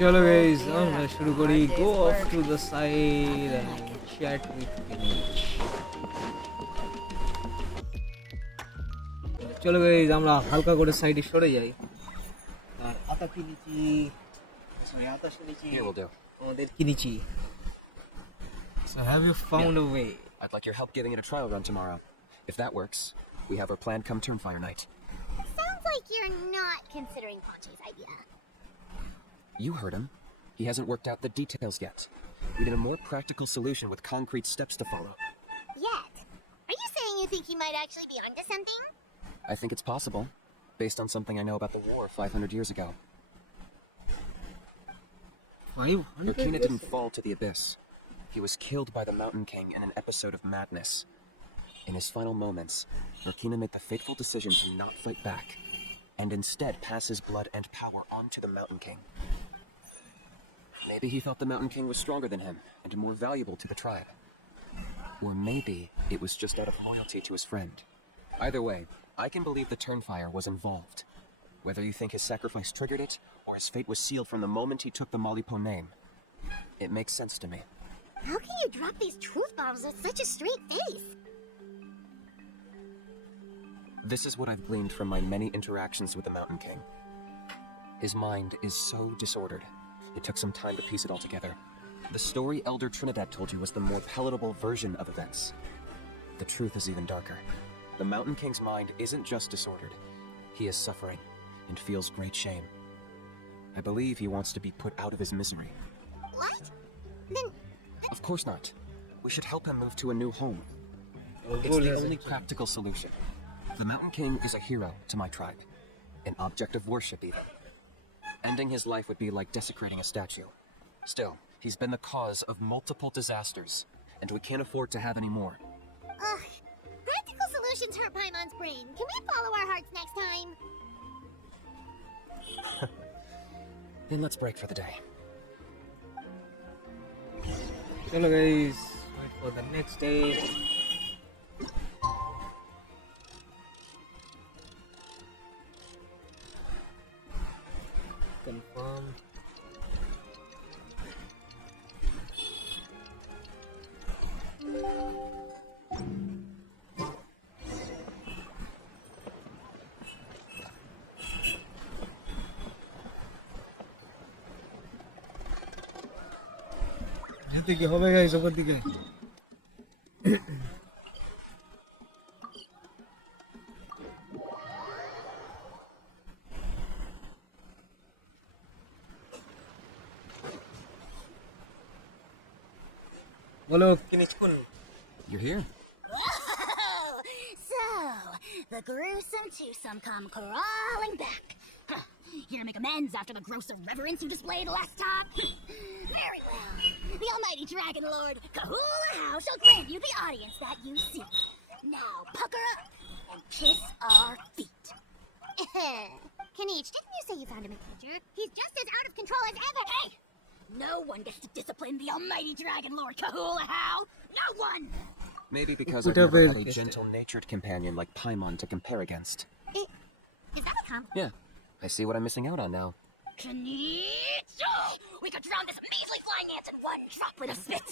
चलो guys, আমরা শুরু করি go off to the side and chat with Kinich. চলো guys, আমরা হালকা করে সাইডে সরে যাই আর আতা কিনিচি আতা শুনেছি Here will do. আমাদের কিনিচি. So have you found a way? I'd like your help giving it a trial run tomorrow. If that works, we have our plan come Turnfire night. Sounds like you're not considering Ponchi's idea. You heard him. He hasn't worked out the details yet. We need a more practical solution with concrete steps to follow. Yet? Are you saying you think he might actually be onto something? I think it's possible, based on something I know about the war 500 years ago. 500 Urkina didn't fall to the abyss. He was killed by the Mountain King in an episode of madness. In his final moments, Urkina made the fateful decision to not fight back, and instead pass his blood and power on to the Mountain King. Maybe he thought the Mountain King was stronger than him, and more valuable to the tribe. Or maybe it was just out of loyalty to his friend. Either way, I can believe the Turnfire was involved. Whether you think his sacrifice triggered it, or his fate was sealed from the moment he took the Malipo name, it makes sense to me. How can you drop these truth bombs with such a straight face? This is what I've gleaned from my many interactions with the Mountain King. His mind is so disordered. It took some time to piece it all together. The story Elder Trinidad told you was the more palatable version of events. The truth is even darker. The Mountain King's mind isn't just disordered. He is suffering and feels great shame. I believe he wants to be put out of his misery. What? Then... Of course not. We should help him move to a new home. It's the only practical solution. The Mountain King is a hero to my tribe. An object of worship, even. Ending his life would be like desecrating a statue. Still, he's been the cause of multiple disasters, and we can't afford to have any more. Ugh. Practical solutions hurt Paimon's brain. Can we follow our hearts next time? Then let's break for the day. चलो guys, wait for the next day. Confirm. যেতে কি হবে guys ওপর দিকে বলো কিনিচ কোন You're here? So, the gruesome twosome come crawling back. Huh. Here to make amends after the gross irreverence you displayed last time? Very well. The almighty Dragon Lord, Kahula shall grant you the audience that you seek. Now, pucker up and kiss our feet. Kinich, didn't you say you found him a teacher? He's just as out of control as ever. Hey! No one gets to discipline the almighty Dragon Lord Kahula. No one! Maybe because I've never had a gentle-natured companion like Paimon to compare against. Is that a compliment? Yeah, I see what I'm missing out on now. Kinich! We could drown this measly flying ant in one drop with a spit!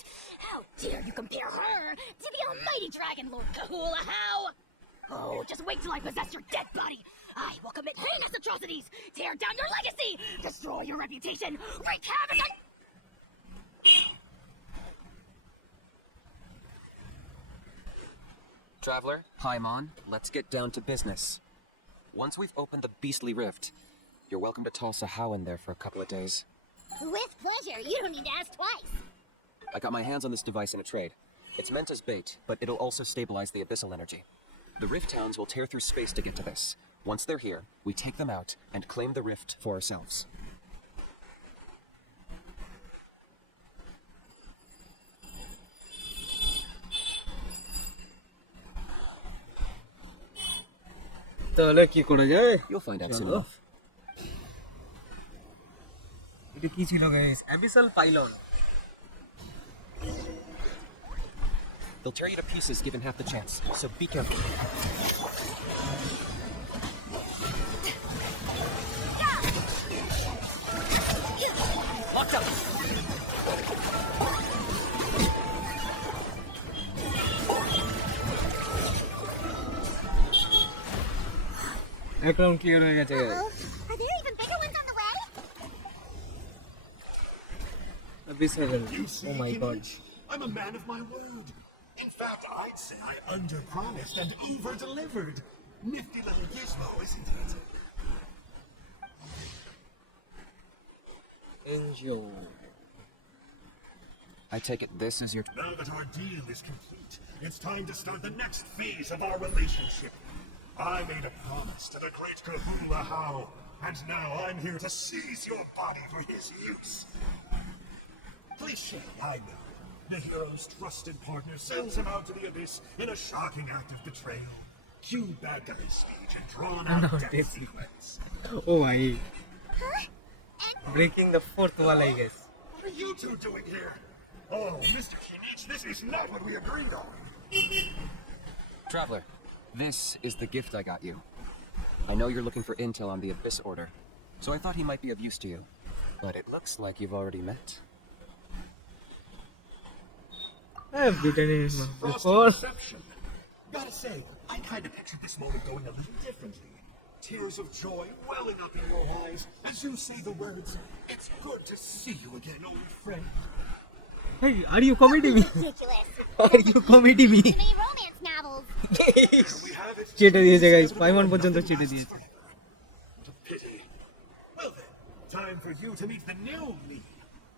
How dare you compare her to the almighty Dragon Lord Kahula? Oh, just wait till I possess your dead body! I will commit heinous atrocities, tear down your legacy, destroy your reputation, wreak havoc on... Traveler, Paimon, let's get down to business. Once we've opened the beastly rift, you're welcome to toss a how in there for a couple of days. With pleasure, you don't need to ask twice. I got my hands on this device in a trade. It's meant as bait, but it'll also stabilize the Abyssal energy. The rift towns will tear through space to get to this. Once they're here, we take them out and claim the rift for ourselves. তাহলে কি করা যায় You'll find out soon চলো enough. এটা কি ছিল guys abyssal pylon They'll tear you to pieces given half the chance, so be careful. Kongamato! Background clear হয়ে গেছে guys. Uh-oh. Are there even bigger ones on the way? Abyssal. You see, Oh my god. Kinich, I'm a man of my word. In fact, I'd say I under-promised and over-delivered. Nifty little gizmo, isn't it? Enjou. I take it this is your... Now that our deal is complete, it's time to start the next phase of our relationship. I made a promise to the great Kahula How, and now I'm here to seize your body for his use. Cliché, I know. The hero's trusted partner sends him out to the abyss in a shocking act of betrayal. Cue bad guy speech and drawn-out death sequence. Oh my. Huh? Breaking the fourth wall, I guess. What are you two doing here? Oh, Mr. Kinich, this is not what we agreed on. Traveler, this is the gift I got you. I know you're looking for intel on the Abyss Order, so I thought he might be of use to you. But it looks like you've already met. I have beaten him Frosty before. reception. Gotta say, I kind of pictured this moment going a little differently. Tears of joy welling up in your eyes as you say the words, "It's good to see you again, old friend." Hey, are you comedy me? Ridiculous. Are you comedy me? Too many romance novels. Here we have it. চেটে দিয়েছে guys. 5-1 পর্যন্ত চেটে দিয়েছে. What a pity. Well then, time for you to meet the new me.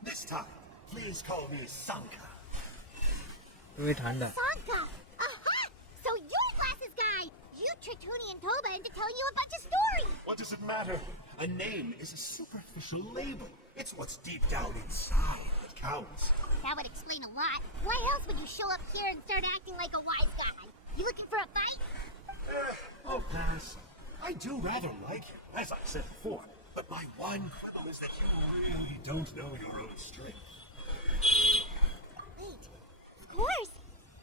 This time, please call me Sanka. তুমি ঠান্ডা. Sanka! Aha! So you're the glasses guy! You tricked Huni and Toba into telling you a bunch of stories! What does it matter? A name is a superficial label. It's what's deep down inside that counts. That would explain a lot. Why else would you show up here and start acting like a wise guy? You looking for a fight? I'll pass. I do rather like him, as I said before, but my one quibble is that you really don't know your own strength. Wait. Of course!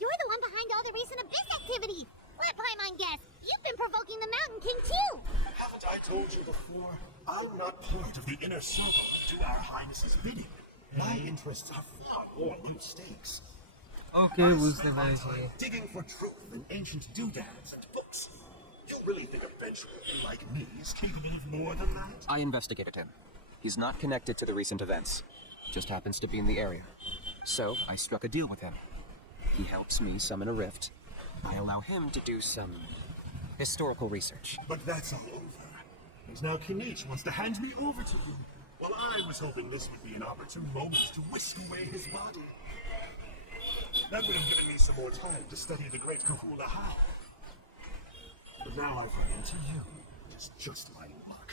You're the one behind all the recent Abyss activity! Let Paimon guess, you've been provoking the Mountain King too! Haven't I told you before? I'm not part of the inner circle to do our highness's bidding. My interests are far more low stakes. Okay, I বুঝতে spend my পেরেছি. time digging for truth in ancient doodads and books. You really think a benchwarmer like me is capable of more than that? I investigated him. He's not connected to the recent events. Just happens to be in the area. So, I struck a deal with him. He helps me summon a rift. I allow him to do some historical research. But that's all over. Because now Kinich wants to hand me over to you. Well, I was hoping this would be an opportune moment to whisk away his body. That would have given me some more time to study the great Kahula How. But now I've run into you. It's just my luck.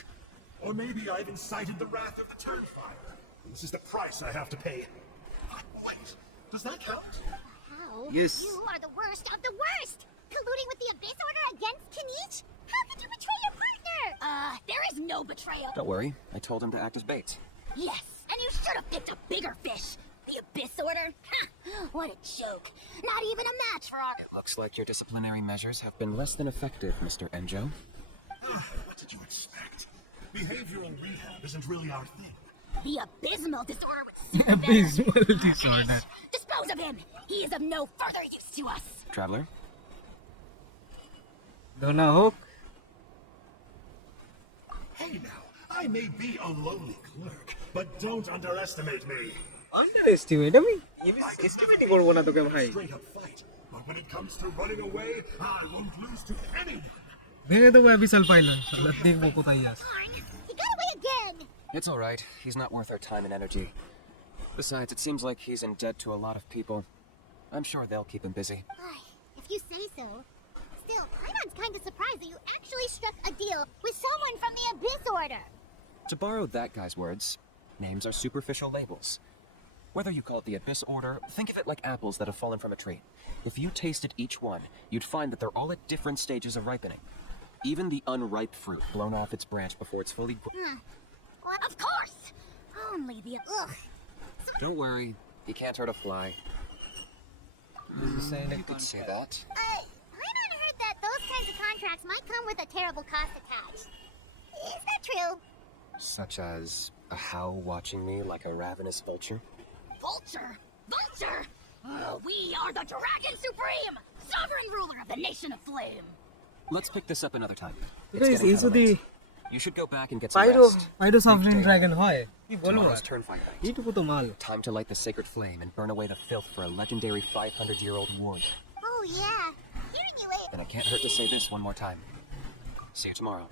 Or maybe I've incited the wrath of the Turnfire. This is the price I have to pay. Wait, does that count? How? Yes. You are the worst of the worst! Colluding with the Abyss Order against Kinich? How could you betray your partner? There is no betrayal. Don't worry, I told him to act as bait. Yes, and you should have picked a bigger fish. The Abyss Order? Ha! What a joke. Not even a match for our... It looks like your disciplinary measures have been less than effective, Mr. Enjou. What did you expect? Behavioral rehab isn't really our thing. The Abysmal Disorder would suit better. Abysmal disorder. Dispose of him! He is of no further use to us! Traveler? ধনা হোক. Hey now, I may be a lowly clerk, but don't underestimate me. Underestimate? আমি estimate করব না তোকে ভাই. Straight up fight, but when it comes to running away, I won't lose to anyone. ভেঙে দেবো Abyssal pylon. দেখবো কোথায় যাস. Darn! He got away again! It's alright. He's not worth our time and energy. Besides, it seems like he's in debt to a lot of people. I'm sure they'll keep him busy. If you say so. Still, Paimon's kind of surprised that you actually struck a deal with someone from the Abyss Order. To borrow that guy's words, names are superficial labels. Whether you call it the Abyss Order, think of it like apples that have fallen from a tree. If you tasted each one, you'd find that they're all at different stages of ripening. Even the unripe fruit blown off its branch before it's fully... Of course! Only the... Ugh. Don't worry, he can't hurt a fly. You could say that. Paimon heard that those kinds of contracts might come with a terrible cost attached. Is that true? Such as A how watching me like a ravenous vulture? Vulture? Vulture? Oh, we are the Dragon Supreme! Sovereign ruler of the Nation of Flame! Let's pick this up another time. Guys, এই যদি You should go back and get some পাইরো rest. পাইরো Sabrin dragon হয় কি বলবো Tomorrow's আর Turnfire night. এইটুকু তো মাল Time to light the sacred flame and burn away the filth for a legendary 500-year-old wood. Oh, yeah. Hearing you later. And it can't hurt to say this one more time. See you tomorrow.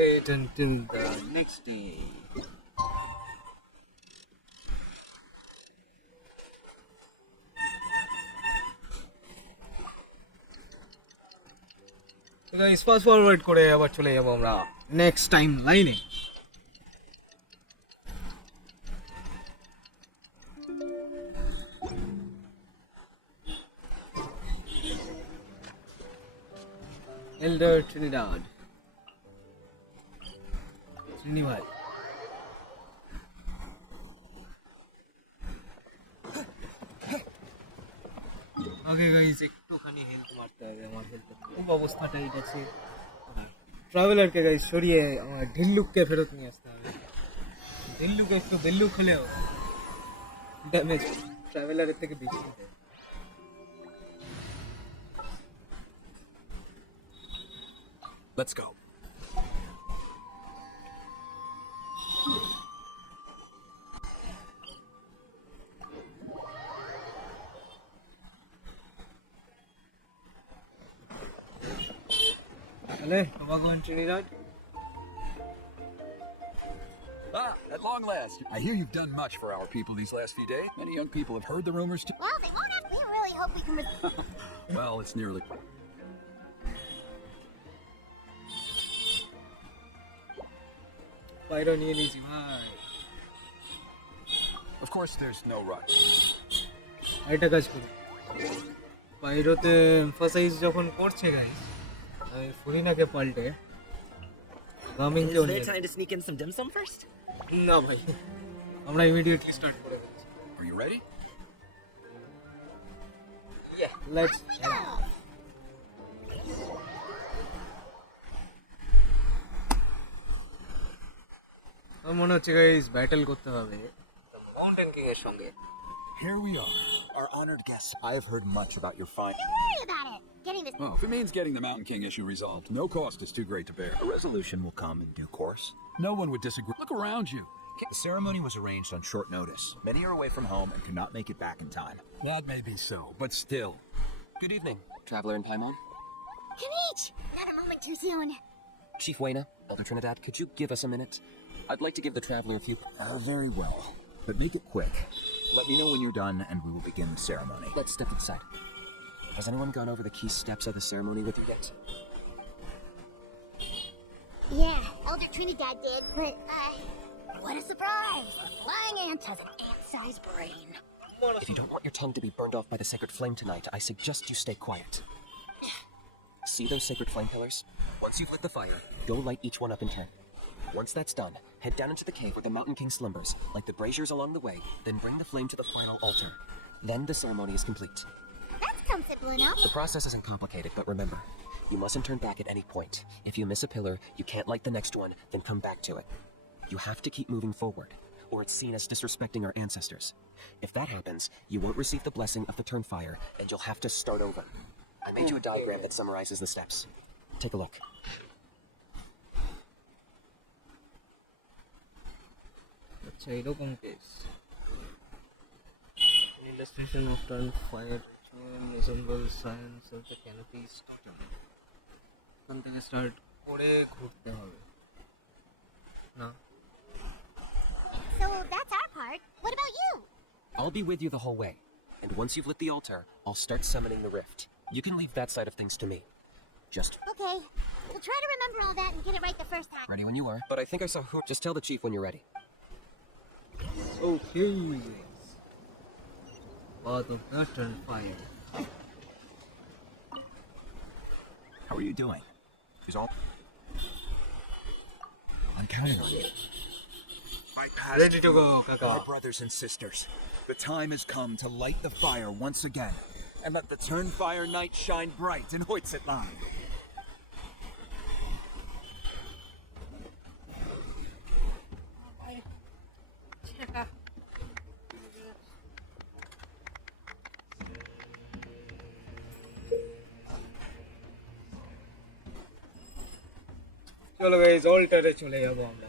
wait until the next day. So guys, fast forward করে আবার চলে যাব আমরা next time লাইনে। Elder Trinidad. Trinidad. Okay guys একটুখানি health মারতে হবে আমার হেলথ খুব অবস্থা টাইট আছে ট্রাভেলারকে গাইস সরিয়ে আমার ঢিল্লুককে ফেরত নিয়ে আসতে হবে ঢিল্লুকে একটু বেল্লুক হলেও ড্যামেজ ট্রাভেলারের থেকে বেশি দেয় Let's go. Hello, Tobago and Trinidad. Ah, at long last. I hear you've done much for our people these last few days. Many young people have heard the rumors too. Well, they won't have. We really hope we can. Well, it's nearly. Pyro নিয়ে নিয়েছি ভাই Of course, there's no rush. এটা কাজ করি পাইরোতে emphasise যখন করছে guys আমি ফুরিনাকে পাল্টে গামিং কেও নিয়ে Time to sneak in some dim sum first? না ভাই আমরা ইমিডিয়েটলি স্টার্ট করে ফেলছি Are you ready? Yeah, let's আমার মনে হচ্ছে গাইস ব্যাটল করতে হবে মাউন্টেন কিং এর সঙ্গে Here we are, our honored guests. I have heard much about your fine. Don't worry about it. Getting this. Well, if it means getting the Mountain King issue resolved, no cost is too great to bear. A resolution will come in due course. No one would disagree. Look around you. The ceremony was arranged on short notice. Many are away from home and could not make it back in time. That may be so, but still. Good evening, traveler in Paimon. Kinich! Not a moment too soon. Chief Wayna, Elder Trinidad, could you give us a minute? I'd like to give the traveler a few... Very well. But make it quick. Let me know when you're done and we will begin the ceremony. Let's step to the side. Has anyone gone over the key steps of the ceremony with you yet? Yeah, Elder Trinidad did, but, what a surprise! A flying ant has an ant-sized brain. If you don't want your tongue to be burned off by the sacred flame tonight, I suggest you stay quiet. See those sacred flame pillars? Once you've lit the fire, go light each one up in turn. Once that's done, head down into the cave where the Mountain King slumbers, light the braziers along the way, then bring the flame to the final altar. Then the ceremony is complete. That comes simple enough. The process isn't complicated, but remember, you mustn't turn back at any point. If you miss a pillar, you can't light the next one, then come back to it. You have to keep moving forward, or it's seen as disrespecting our ancestors. If that happens, you won't receive the blessing of the Turnfire, and you'll have to start over. I made you a diagram that summarizes the steps. Take a look. আচ্ছা এরকম case illustration of Turnfire Ritual resembles science of the canopy starter এখান থেকে start করে ঘুরতে হবে না So that's our part. What about you? I'll be with you the whole way, and once you've lit the altar, I'll start summoning the rift. You can leave that side of things to me. Just Okay, we'll try to remember all that and get it right the first time. ready when you are. But I think I saw who. Just tell the chief when you're ready. so curious path of the Turnfire How are you doing? Is all... I'm counting on you. My past ready to go Our kaka brothers and sisters, the time has come to light the fire once again. And let the Turnfire night shine bright in Hoytitlan. চলো guys অল্টারে চলে যাবো আমরা।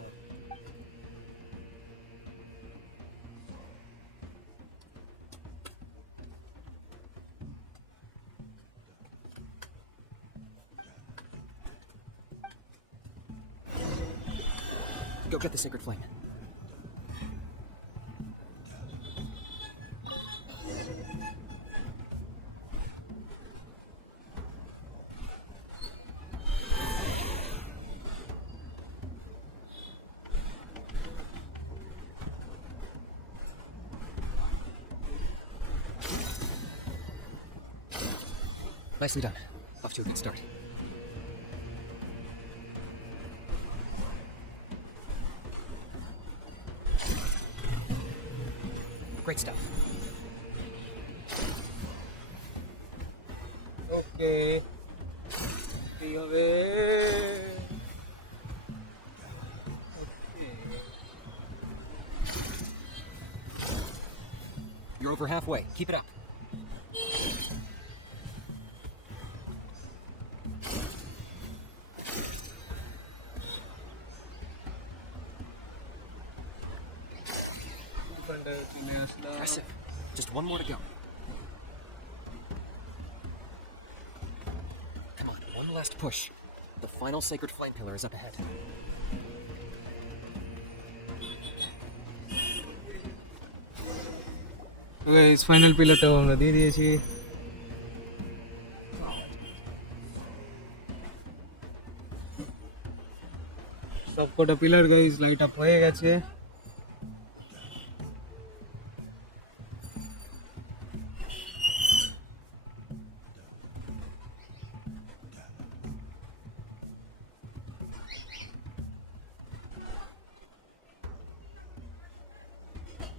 Go get the sacred flame. Nicely done. Off to a good start. Great stuff. Okay. কি হবে? You're over halfway. Keep it up. Impressive. Just one more to go. Come on, one last push. The final sacred flame pillar is up ahead. Guys final পিলারটাও আমরা দিয়ে দিয়েছি। সবকটা pillar guys light up হয়ে গেছে।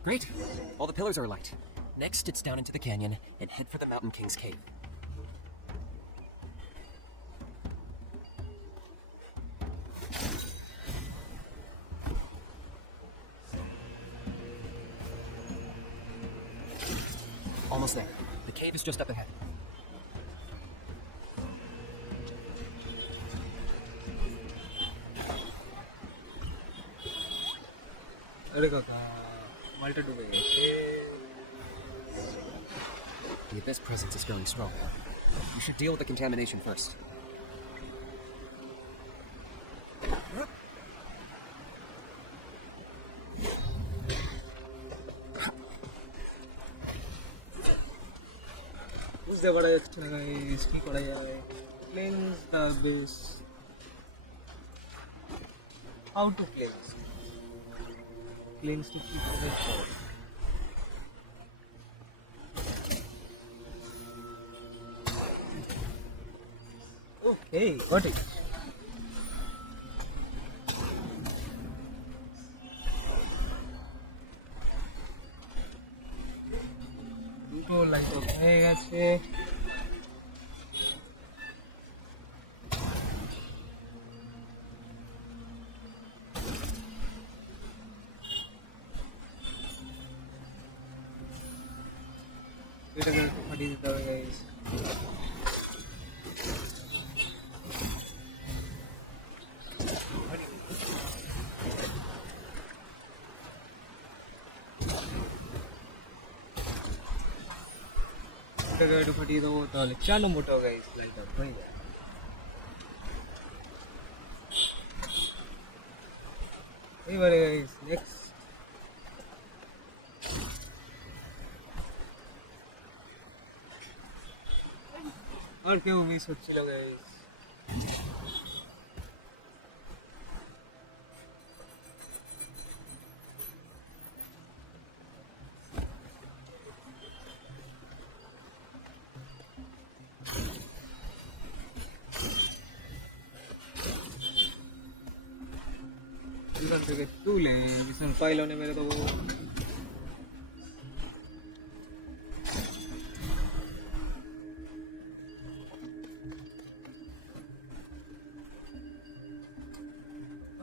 Great. All the pillars are alight. Next, it's down into the canyon and head for the Mountain King's cave. Almost there. The cave is just up ahead. अरे काका माल्टा डूबे गए। The Abyss presence is growing strong. You should deal with the contamination first. বুঝতে পারা যাচ্ছে না guys কি করা যায়। Cleanse the abyss. How to cleanse? Cleanse to keep the abyss. Okay, got it. দুটো লাইট অফ হয়ে গেছে। এটাকে একটু ফাটিয়ে দিতে হবে গাইস। এটাকে একটু ফাটিয়ে দেবো তাহলে 4 নম্বরটাও গাইস লাইট আপ হয়ে যায়। এইবারে গাইস নেক্সট আর কেউ মিস হচ্ছিল গাইস। এখান থেকে তুলে বিশাল পাইলনে মেরে দেবো।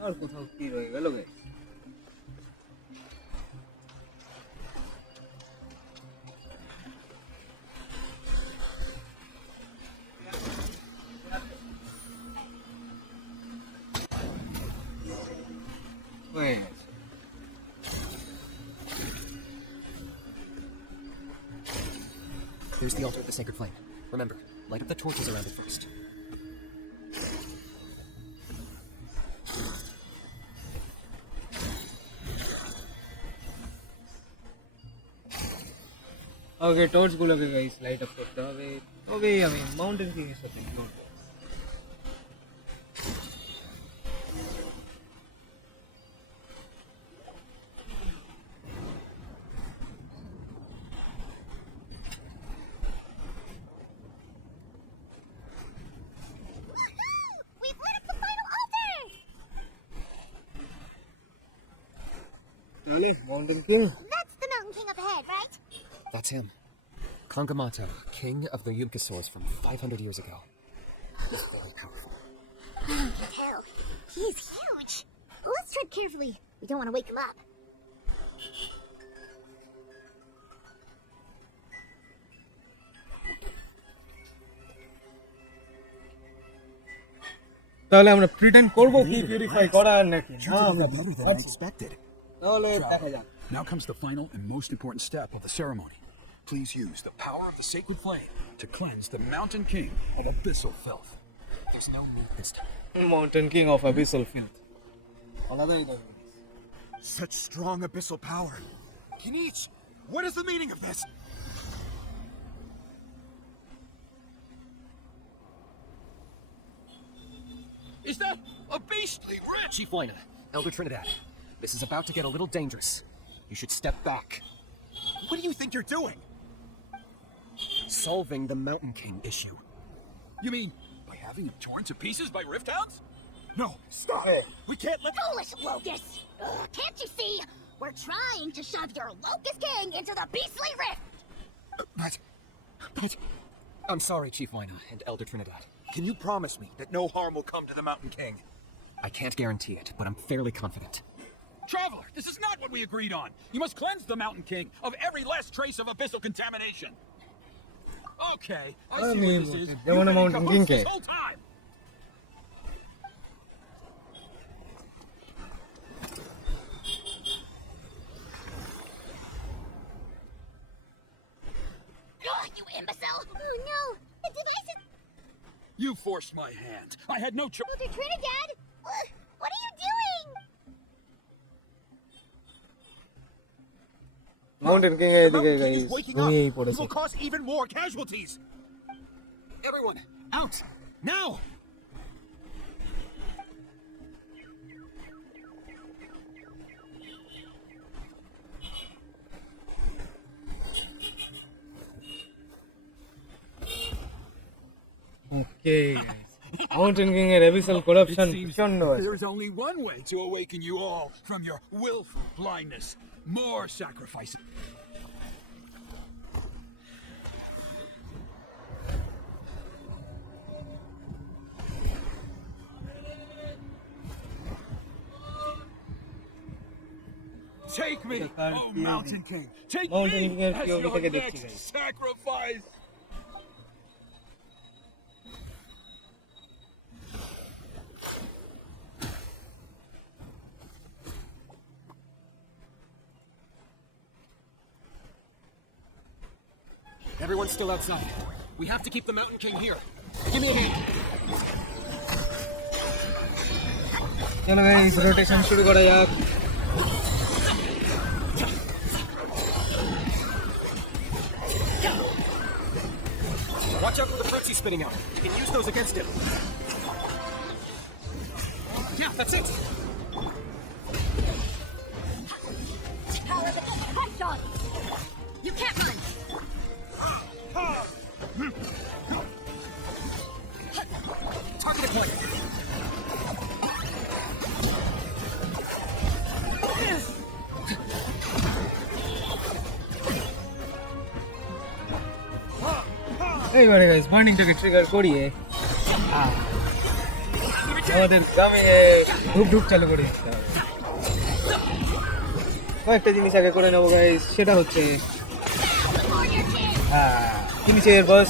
আর কোথাও কি রয়ে গেল গাইস? হয়ে গেছে। Here's the altar of the sacred flame. Remember, light up the torches around it first. Okay, টর্চগুলোকে গাইস লাইট আপ করতে হবে, তবেই আমি মাউন্টেন কিং এর সাথে লড়ব। We've lit up the final altar! তাহলে Mountain King That's the Mountain King up ahead, right? That's him. Kongamato, king of the Yunkasaurs from 500 years ago. He's very powerful. Hell, he's huge. Let's tread carefully. We don't want to wake him up. তাহলে আমরা pretend করব কি purify করার নাকি? Better than I expected. তাহলে দেখা যাক। Now comes the final and most important step of the ceremony. Please use the power of the sacred flame to cleanse the Mountain King of Abyssal filth. There's no need this time. Mountain King of abyssal filth. আলাদাই লাগবে। Such strong abyssal power. Kinich, what is the meaning of this? Is that a beastly rat? Chief Lina, Elder Trinidad, this is about to get a little dangerous. You should step back. What do you think you're doing? Solving the Mountain King issue. You mean by having him torn to pieces by rift hounds? No, stop it. We can't let Foolish Locust! Ugh, can't you see? We're trying to shove your Locust King into the beastly rift! But I'm sorry, Chief Lina and Elder Trinidad. can you promise me that no harm will come to the Mountain King? I can't guarantee it, but I'm fairly confident. Traveler, this is not what we agreed on. You must cleanse the Mountain King of every last trace of abyssal contamination. Okay, I see what this is. they want a You've been in Mountain cahoots King this cake. whole time. Ugh, you imbecile! Oh no! The device is... You forced my hand. I had no choice. Elder Trinidad! What are you doing? Mountain King এর দিকে guys ঘুমিয়েই It পড়েছে। will cause even more casualties. Everyone, out! Now! Okay mountain King এর abyssal corruption It seems প্রচন্ড আছে। there is only one way to awaken you all from your willful blindness. More sacrifices. Take me, oh Mountain King. Take Mountain me King এর as POV your থেকে দেখছি next guys। sacrifice. Everyone's still outside. We have to keep the Mountain King here. Give me a hand. চলো guys rotation শুরু করা যাক। Watch out for the threats he's spitting out. You can use those against him. Yeah, that's it. Power of the headshot! You can't run! Target point. এইবারে guys বার্নিংটাকে trigger করিয়ে আমাদের গ্রামে ধূপ ধূপ চালু করে দিতে হবে। কয়েকটা জিনিস আগে করে নেবো গাইস, সেটা হচ্ছে কিনিচের বস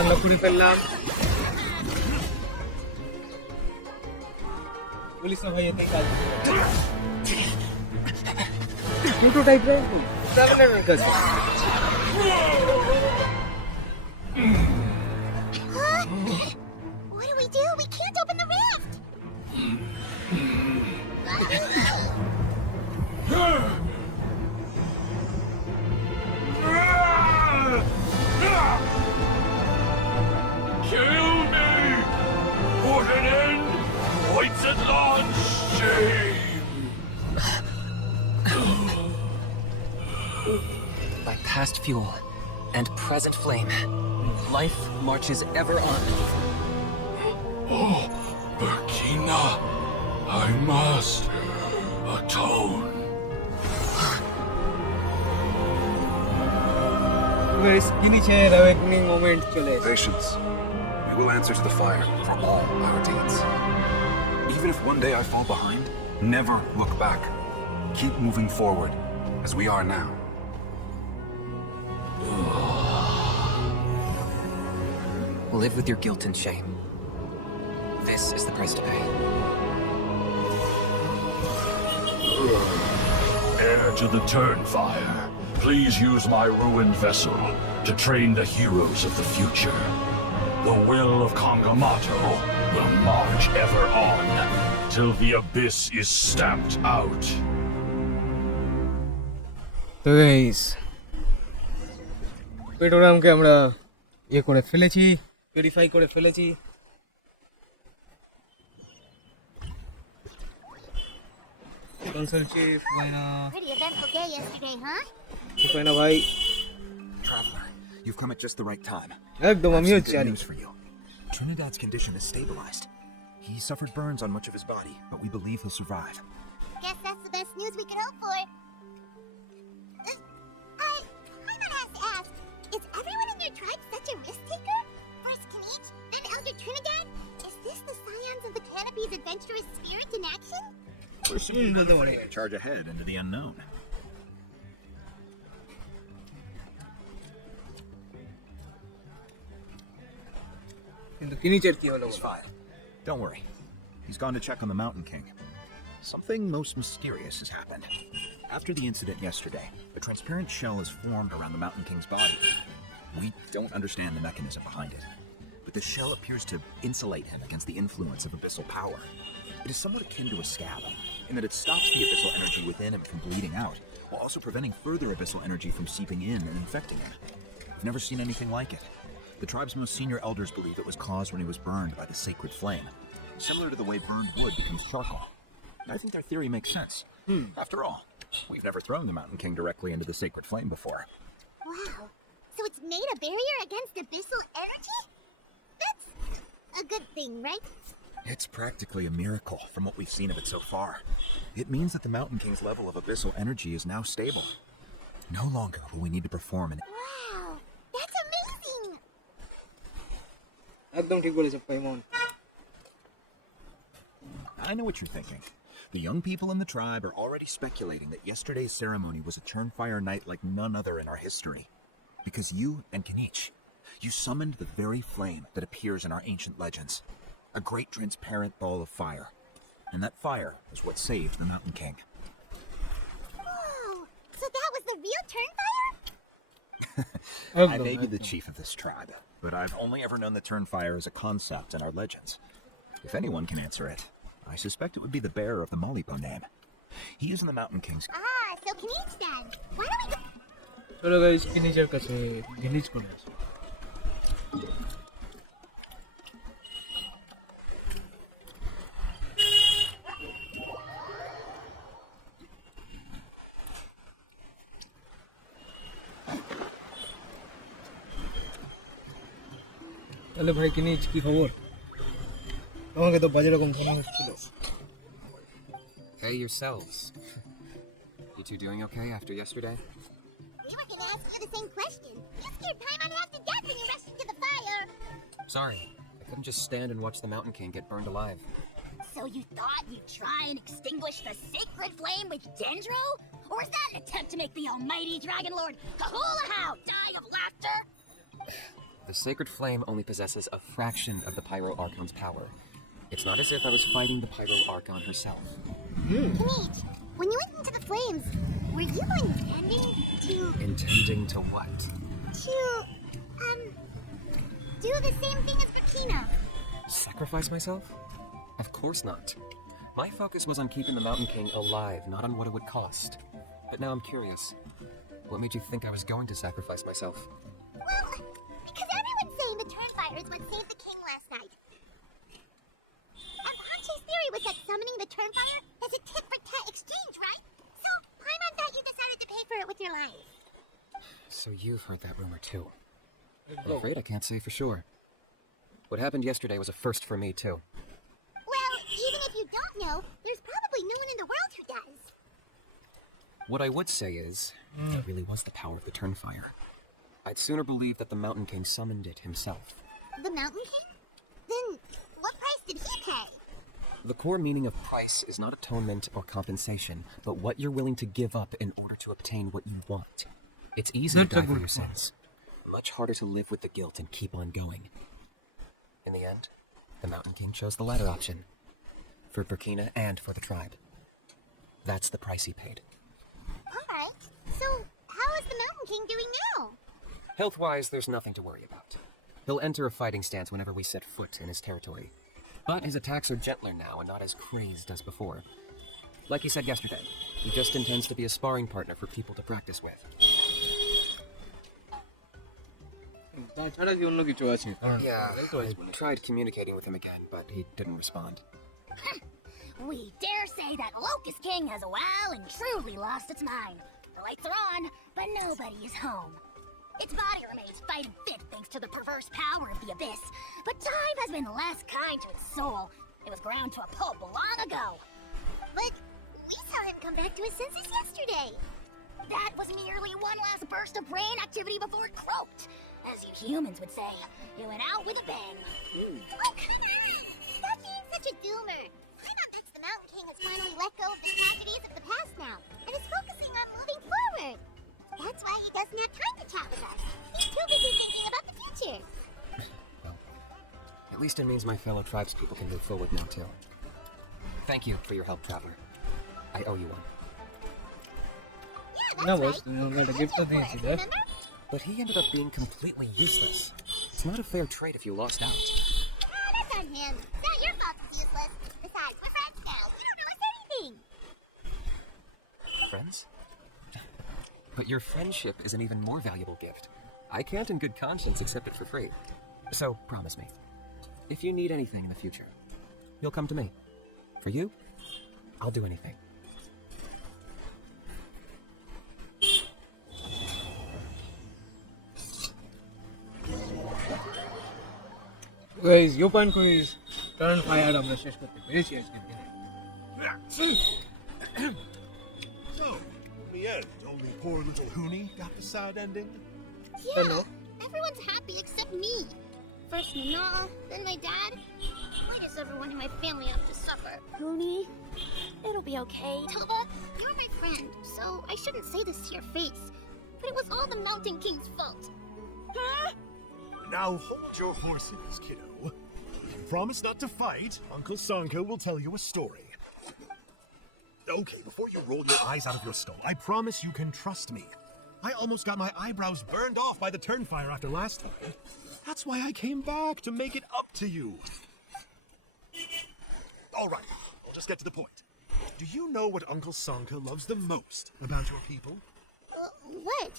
আমরা পুরি ফেললাম। পুলিশ না ভাই এতেই কাজ দুটো টাইপ রাইফেল কাছে। What do we do? We can't open the rift! Kill me! Put an end! Points at launch! Shame! By past fuel and present flame, life marches ever on. Oh, Burkina, I must atone. Guys কিনিচের awakening moment চলে এসেছে। Patience. We will answer to the fire for all our deeds. Even if one day I fall behind, never look back. Keep moving forward, as we are now. Live with your guilt and shame. This is the price to pay. Heir to the Turnfire, please use my ruined vessel to train the heroes of the future. The will of Kongamato will march ever on, till the abyss is stamped out. তো guys পেটোরামকে আমরা করে ফেলেছি, purify করে ফেলেছি। Consul chief মাইনা Pretty eventful day yesterday, huh? মাইনা ভাই Traveler, you've come at just the right time. একদম I have আমিও some good জানি। news for you. Trinidad's condition is stabilized. He suffered burns on much of his body, but we believe he'll survive. Guess that's the best news we could hope for. I might have to ask, is everyone in your tribe such a risk taker? First Kinich, then Elder Trinidad? Is this the Scions of the Canopy's adventurous spirit in action? বলতে পারে Charge ahead into the unknown. কিন্তু কিনিচের কি হলো? He's fine. Don't worry. He's gone to check on the Mountain King. Something most mysterious has happened. After the incident yesterday, a transparent shell has formed around the Mountain King's body. We don't understand the mechanism behind it, but the shell appears to insulate him against the influence of abyssal power. It is somewhat akin to a scab, in that it stops the abyssal energy within him from bleeding out, while also preventing further abyssal energy from seeping in and infecting him. I've never seen anything like it. The tribe's most senior elders believe it was caused when he was burned by the sacred flame, similar to the way burned wood becomes charcoal. I think their theory makes sense. After all, we've never thrown the Mountain King directly into the sacred flame before. Wow, so it's made a barrier against abyssal energy? That's a good thing, right? It's practically a miracle from what we've seen of it so far. It means that the Mountain King's level of abyssal energy is now stable. No longer will we need to perform an... Wow, that's amazing! একদম ঠিক বলেছে পাইমন। I know what you're thinking. The young people in the tribe are already speculating that yesterday's ceremony was a Turnfire night like none other in our history. Because you and Kinich, you summoned the very flame that appears in our ancient legends. A great transparent ball of fire. And that fire is what saved the Mountain King. Whoa, so that was the real Turnfire? I may be the chief of this tribe, but I've only ever known the Turnfire as a concept in our legends. If anyone can answer it, I suspect it would be the bearer of the Molipo name. He is in the Mountain King's... Ah, so Kinich then. Why don't we go... চলো guys কিনিচের কাছে release করে আসি। তাহলে ভাই কিনিচ কি খবর? তোমাকে তো বাজে রকম ফোন হচ্ছিল। Hey yourselves. You two doing okay after yesterday? We were gonna ask you the same question. You scared Paimon half to death when you rushed into the fire. Sorry, I Couldn't just stand and watch the Mountain King get burned alive. So you thought you'd try and extinguish the sacred flame with Dendro? Or is that an attempt to make the almighty Dragon Lord Kahulahau die of laughter? The sacred flame only possesses a fraction of the Pyro Archon's power. It's not as if I was fighting the Pyro Archon herself. Kinich, when you went into the flames, were you intending to... Intending to what? do the same thing as Burkina? Sacrifice myself? Of course not. My focus was on keeping the Mountain King alive, not on what it would cost. But now I'm curious. What made you think I was going to sacrifice myself? Well, because everyone's saying the Turnfire is what saved the king last night. Apache's theory was that summoning the Turnfire is a tit-for-tat exchange, right? So, Paimon thought you decided to pay for it with your life. So you've heard that rumor too. I'm afraid I can't say for sure. What happened yesterday was a first for me too. Well, even if you don't know, there's probably no one in the world who does. What I would say is, it really was the power of the Turnfire. I'd sooner believe that the Mountain King summoned it himself. The Mountain King? Then, what price did he pay? The core meaning of price is not atonement or compensation, but what you're willing to give up in order to obtain what you want. It's easy to die for your sins. Much harder to live with the guilt and keep on going. In the end, the Mountain King chose the latter option. For Burkina and for the tribe. That's the price he paid. Alright, so how is the Mountain King doing now? Health-wise, there's nothing to worry about. He'll enter a fighting stance whenever we set foot in his territory. But his attacks are gentler now and not as crazed as before. Like he said yesterday, he just intends to be a sparring partner for people to practice with. তাছাড়া কি অন্য কিছু আছে? Yeah, I tried communicating with him again, but he didn't respond. We dare say that Locust King has well and truly lost its mind. The lights are on, but nobody is home. Its body remains fighting fit thanks to the perverse power of the Abyss, but time has been less kind to its soul. It was ground to a pulp long ago. But we saw him come back to his senses yesterday. That was merely one last burst of brain activity before it croaked. As you humans would say, it went out with a bang. Oh, come on! Stop being such a doomer. Paimon thinks the Mountain King has finally let go of the tragedies of the past now, and is focusing on moving forward. That's why he doesn't have time to chat with us. He's too busy thinking about the future. Well, at least it means my fellow tribespeople can move forward now, too. Thank you for your help, Traveler. I owe you one. Yeah, that's না right. বস তুমি আমাকে একটা gift দিয়েছিলে Remember? But he ended up being completely useless. It's not a fair trade if you lost out. Oh, that's on him. It's not your fault it's useless. Besides, we're friends now. You don't know us anything. Friends? But your friendship is an even more valuable gift. I can't in good conscience accept it for free. So, promise me. If you need anything in the future, you'll come to me. For you, I'll do anything. Guys open quiz turn fire আমরা শেষ করতে পেরেছি আজকের দিনে So, in the end, only poor little Hoonie got the sad ending. Yeah, everyone's happy except me. First Nana, then my dad. Why does everyone in my family have to suffer? Hoonie, it'll be okay. Toba, you're my friend, so I shouldn't say this to your face. But it was all the Mountain King's fault. Huh? Now hold your horses, kiddo. Promise not to fight. Uncle Sanka will tell you a story. Okay, before you roll your eyes out of your skull, I promise you can trust me. I almost got my eyebrows burned off by the Turnfire after last time. That's why I came back, to make it up to you. All right, I'll just get to the point. Do you know what Uncle Sanka loves the most about your people? What?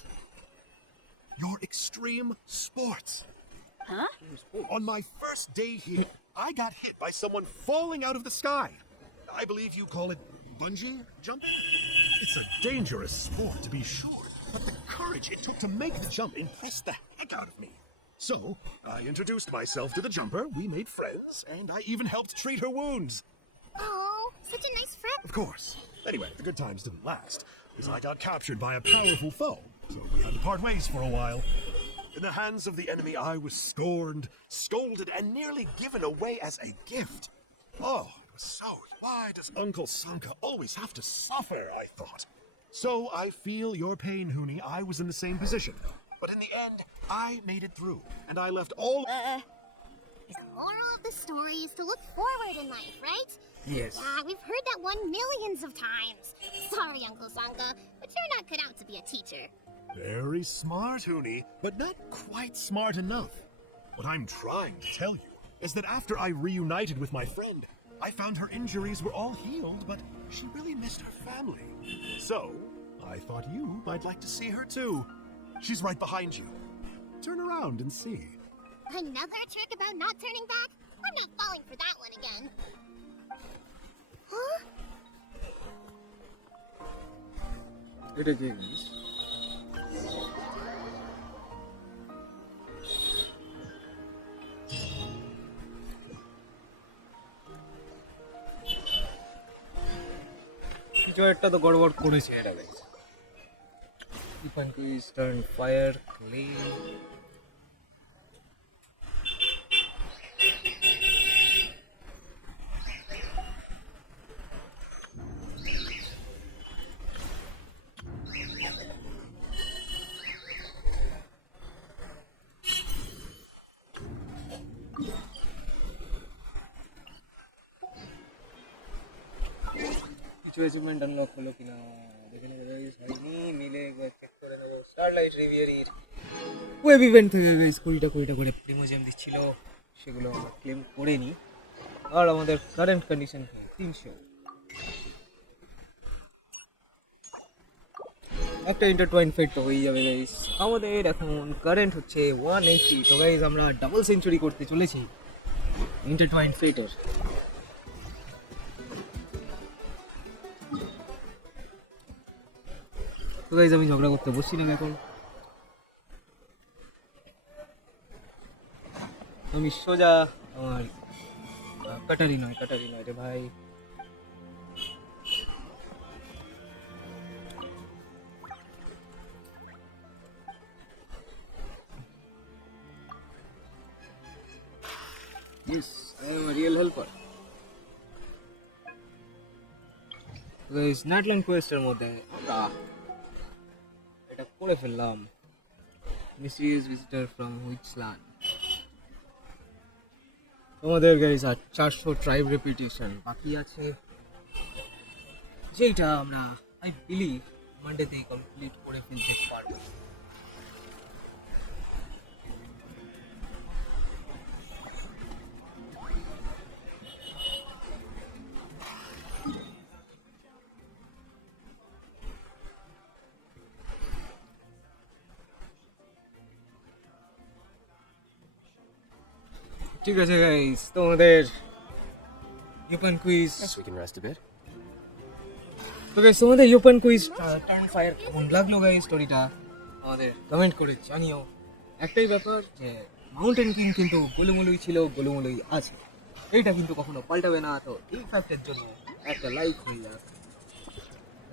Your extreme sports. Huh? On my first day here, I got hit by someone falling out of the sky. I believe you call it bungee jumping? It's a dangerous sport, to be sure, but the courage it took to make the jump impressed the heck out of me. So, I introduced myself to the jumper, we made friends, and I even helped treat her wounds. Oh, such a nice friend. Of course. Anyway, the good times didn't last, because I got captured by a powerful foe, so we had to part ways for a while. In the hands of the enemy, I was scorned, scolded, and nearly given away as a gift. Oh, it was so. Why does Uncle Sanka always have to suffer, I thought. So I feel your pain, Huni. I was in the same position. But in the end, I made it through, and I left all... The moral of the story is to look forward in life, right? Yes. Yeah, we've heard that one millions of times. Sorry, Uncle Sanka, but you're not cut out to be a teacher. Very smart, Huni, but not quite smart enough. What I'm trying to tell you is that after I reunited with my friend, I found her injuries were all healed, but she really missed her family. So, I thought you might like to see her too. She's right behind you. Turn around and see. Another trick about not turning back? I'm not falling for that one again. Huh? এটা কি guys? কিছু একটা তো গড়বড় করেছে এটা guys. Kinich, Turnfire, clean. কিছু achievement unlock হলো কিনা দেখে নেবো গাইস, হয়নি মিলে একবার চেক করে নেবো। স্টারলাইট রিভিয়ারির ওয়েব ইভেন্ট থেকে গাইস কুড়িটা করে প্রিমোজেম দিচ্ছিল, সেগুলো আমরা ক্লেম করে নিই। আর আমাদের কারেন্ট কন্ডিশন 300, একটা ইন্টারটুয়াইন ফেট তো হয়ে যাবে গাইস। আমাদের এখন কারেন্ট হচ্ছে 180, তো গাইস আমরা ডাবল সেঞ্চুরি করতে চলেছি ইন্টারটুয়াইন ফেটের। তো গাইস আমি ঝগড়া করতে বসছি না এখন, আমি সোজা আমার কাটারি নয় রে ভাই। Yes, I am a real helper. Guys, Natlan quest-এর মধ্যে আমরা এটা করে ফেললাম, mysterious visitor from which land। আমাদের গাইস আর 400 ট্রাইব রেপিটেশন বাকি আছে, যেটা আমরা আই বিলিভ মানডেতেই কমপ্লিট করে ফেলতে পারবো। ঠিক আছে গাইস, তোমাদের open quiz, Yes, we can rest a bit. তো গাইস তোমাদের ওপেন কুইজ টার্নফায়ার কেমন লাগলো গাইস স্টোরিটা আমাদের কমেন্ট করে জানিও। একটাই ব্যাপার যে মাউন্টেন কিং কিন্তু গোলুমুলুই ছিল, গোলুমুলুই আছে, এইটা কিন্তু কখনো পাল্টাবে না। তো এই ফ্যাক্টের জন্য একটা লাইক হয়ে যাবে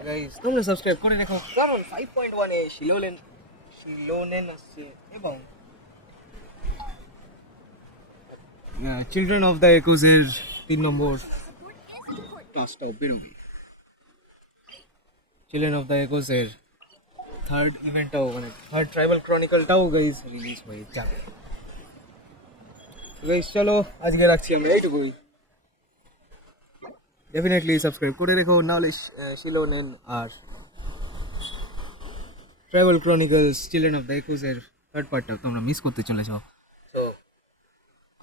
গাইস, তোমরা সাবস্ক্রাইব করে রাখো, কারণ 5.1 এ শিলোনেন আসছে এবং চিলড্রেন অফ দ্য একুজের 3 নম্বর টাস্কটাও বেরোবে, চিলড্রেন অফ দ্য একুজের থার্ড ইভেন্টটাও মানে থার্ড ট্রাইবাল ক্রনিকলটাও গাইস রিলিজ হয়ে যাবে। গাইস চলো আজকে রাখছি আমরা এইটুকুই, ডেফিনেটলি সাবস্ক্রাইব করে রেখো, নাহলে শিলোনেন আর tribal chronicles children of the একুজের থার্ড পার্টটা তোমরা মিস করতে চলেছ। তো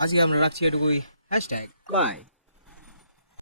আজকে আমরা রাখছি এটুকুই, হ্যাশট্যাগ বাই।